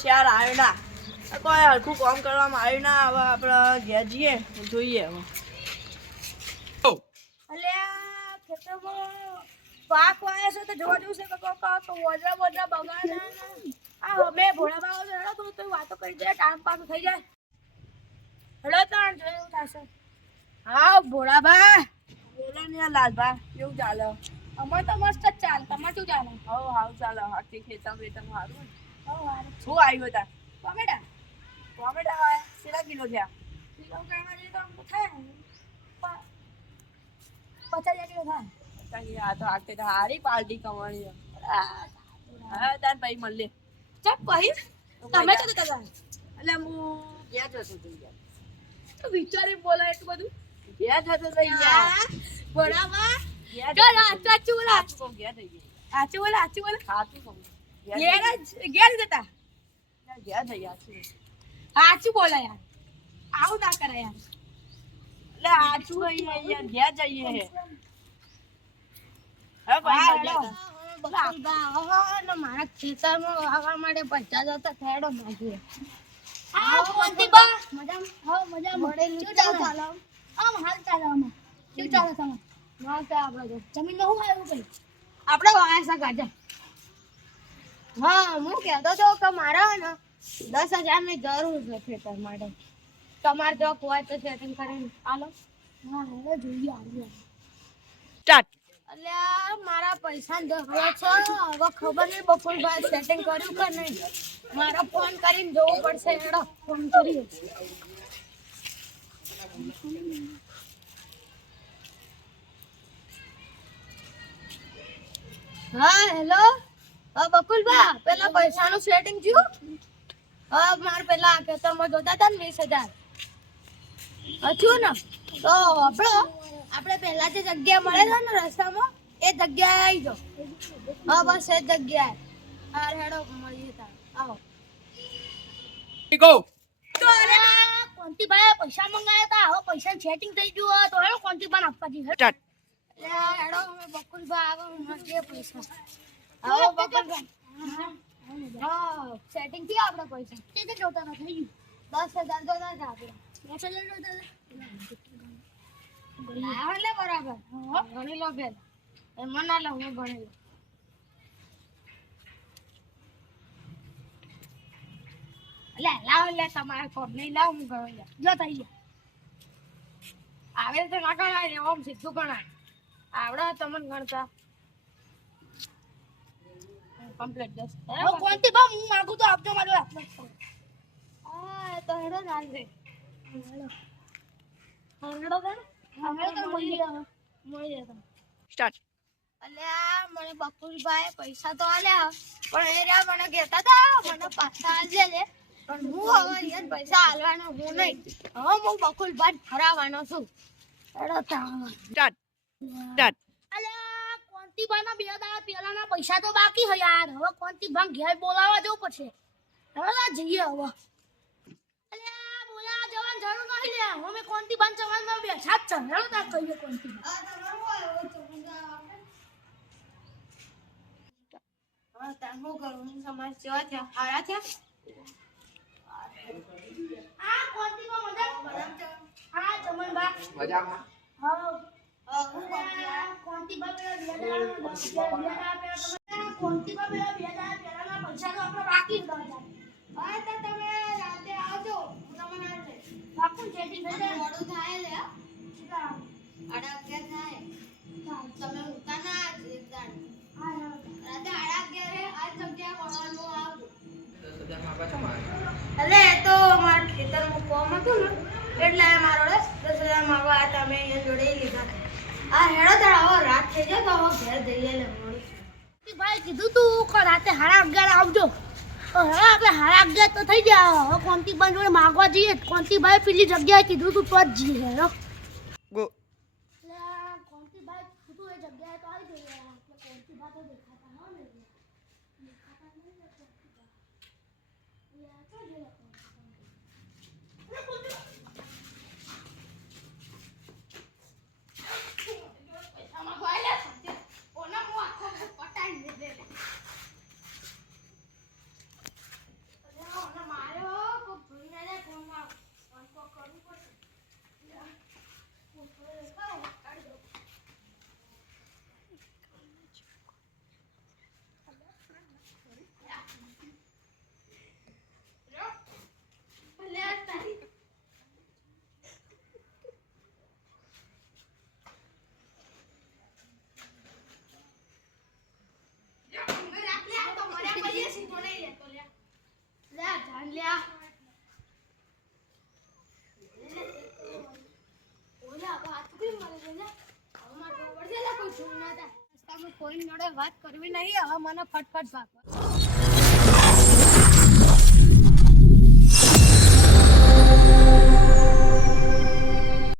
શહેર આવ્યો ના કોઈ હરખું કામ કરવામાં આવ્યું ના હવે આપણે ઘેર જઈએ જોઈએ હવે અલ્યા ખેતરમાં પાક વાયા છે તો જોવા જેવું છે કે વોજરા બગાડના આ અમે ભોળા બાબા હેડો તો વાતો કરી દે ટાઈમ પાસ થઈ જાય હેડો તાણ જોયું થશે હા ભોળાબા બોલો ને લાલભા કેવું ચાલે અમાર તો મસ્ત જ ચાલે તમાર શું ચાલે હવ હાવ ચાલે હાથી ખેતમ વેતમ હારું હવ હારું શું આવ્યું તા ટમેટા આયા કેટલા કિલો થયા કિલો કહેવા જઈએ તો થાય 50 કિલો થાય આ તો આખતે તો હારી પાર્ટી કમાણી હા તાર ભાઈ મળે ચપ ભાઈ તમે તો હતા એટલે હું ગયા જતો તો યાર તો વિચારી બોલાય એટલું બધું ગયા જતો તો યાર બરાબર ગયા સાચું બોલા સાચું ગયા થઈ ગયા સાચું બોલા સાચું કહું ગયા જતા ગયા થઈ યાર સાચું બોલા યાર આવું ના કરાય યાર એટલે સાચું યાર ગયા જઈએ હે મારા ખેતરમાં આવવા માટે 50 હતા થેડો માગીએ આ કોંતી બા મજા મળેલું ચાલે આમ હાલ ચાલે આમાં શું ચાલે તમે ના તો આપણે જમીન નું આવ્યું કઈ આપણે વાયસા ગાજા હા હું કહેતો તો કે મારા ને 10,000 ની જરૂર છે ખેતર માટે તમાર જો કોઈ તો સેટિંગ કરીને આલો હા હવે જોઈએ આવ્યું સ્ટાર્ટ અલ્યા મારા પૈસા દહવા છે હવે ખબર નહીં બકુલભાઈ સેટિંગ કર્યું કે નહીં મારા ફોન કરીને જોવું પડશે એડો ફોન કરીએ હા હેલો બકુલભા પેલા પૈસાનું સેટિંગ થયું માર પેલા ખેતરમાં જોતા હતા ને 20,000 થયું ને તો આપણે પહેલા જે જગ્યા મળેલા ને રસ્તામાં એ જગ્યાએ આવી જાઓ હા બસ એ જગ્યાએ આ હેડો મળીએ તાર આવો ગો તો અરે કોંતીભાઈ પૈસા મંગાયા હતા હવે પૈસા સેટિંગ થઈ ગયું તો હેડો કોંતીભાઈ આપવા દી સ્ટાર્ટ એટલે હેડો બકુલભાઈ આવો મળીએ પૈસા આવો બકુલભાઈ હા સેટિંગ થી આપણે પૈસા કે જોતા ન થઈ ગયું 10,000 તો ના આપણે 10,000 જોતા લાવલે બરાબર ગણી લો બેન એ મના લો હું ગણી લો લે લાવ લે તમારે કોડ નહીં લાવ હું ગણી લો જો થઈ ગયા આવે તો ના ગણાય રે ઓમ સીધું ગણાય આવડે તમને ગણતા કમ્પ્લીટ 10 કોણથી બા હું માંગુ તો આપજો મારો હાથમાં આ તો હેડો ના રે હેડો બેન અમે તો મળી સ્ટાર્ટ અલ્યા મને બકુલભાઈ પૈસા તો આલ્યા પણ એ રહ્યા મને કહેતા હતા મને પાછા આલજે લે પણ હું હવે યાર પૈસા આલવાનો હું નહીં હવે હું બકુલભાઈ ફરાવાનો છું એડો સ્ટાર્ટ અલ્યા કોંતીભાઈના 2 દાડા પહેલાના પૈસા તો બાકી હે યાર હવે કોંતીભાઈ ઘેર બોલાવવા જવું પડશે હવે જઈએ હવે જરૂર નહીં લે અમે કોંતી બાન ચવાનમાં બેઠા જ છે હેલો તા કહીએ કોંતી હા તામો કરું સમાજ જેવા થયા હારા થયા આ કોંતી માં મજા હા ચમન બા મજામાં હા કોંતી બા પેલા કોંતી બા પેલા 2 દાડા પહેલાના પૈસા તો આપણે બાકી જ હતા હા તો તમે રાતે આવજો તમને બાપુ જેડી ભેજે મોડું થાય લે કેટલા 11:30 થાય તમે ઉતા ના એકદમ રાતે 11:30 આ જગ્યા મળવાનું આવજો 10,000 માં પાછો માર અરે તો માર ખેતરમાં કોમ હતું ને એટલે મારો 10,000 માંગવા આ તમે અહીંયા જોડે લીધા આ હેડો તાળો રાત થઈ જાય તો હવે ઘર જઈએ લે મોડી ભાઈ કીધું તું કે રાતે 11:30 આવજો હવે આપણે 11:30 તો થઈ ગયા હવે કોંતી ભાઈ જોડે માંગવા જઈએ કોંતી ભાઈ પેલી જગ્યાએ કીધું તું તો જ જઈએ હેલો ગો કોંતી ભાઈ કીધું એ જગ્યાએ તો આવી જઈએ આપણે કોંતી ભાઈ તો દેખાતા ન ને દેખાતા નહીં ને કોંતી ભાઈ યાર તો જો પૈસા માંગવા આલે ઓના મો આખો પટાઈ દે ચૂપ ના થા રસ્તામાં કોઈ જોડે વાત કરવી નહીં હવે મને ફટફટ ભાગવા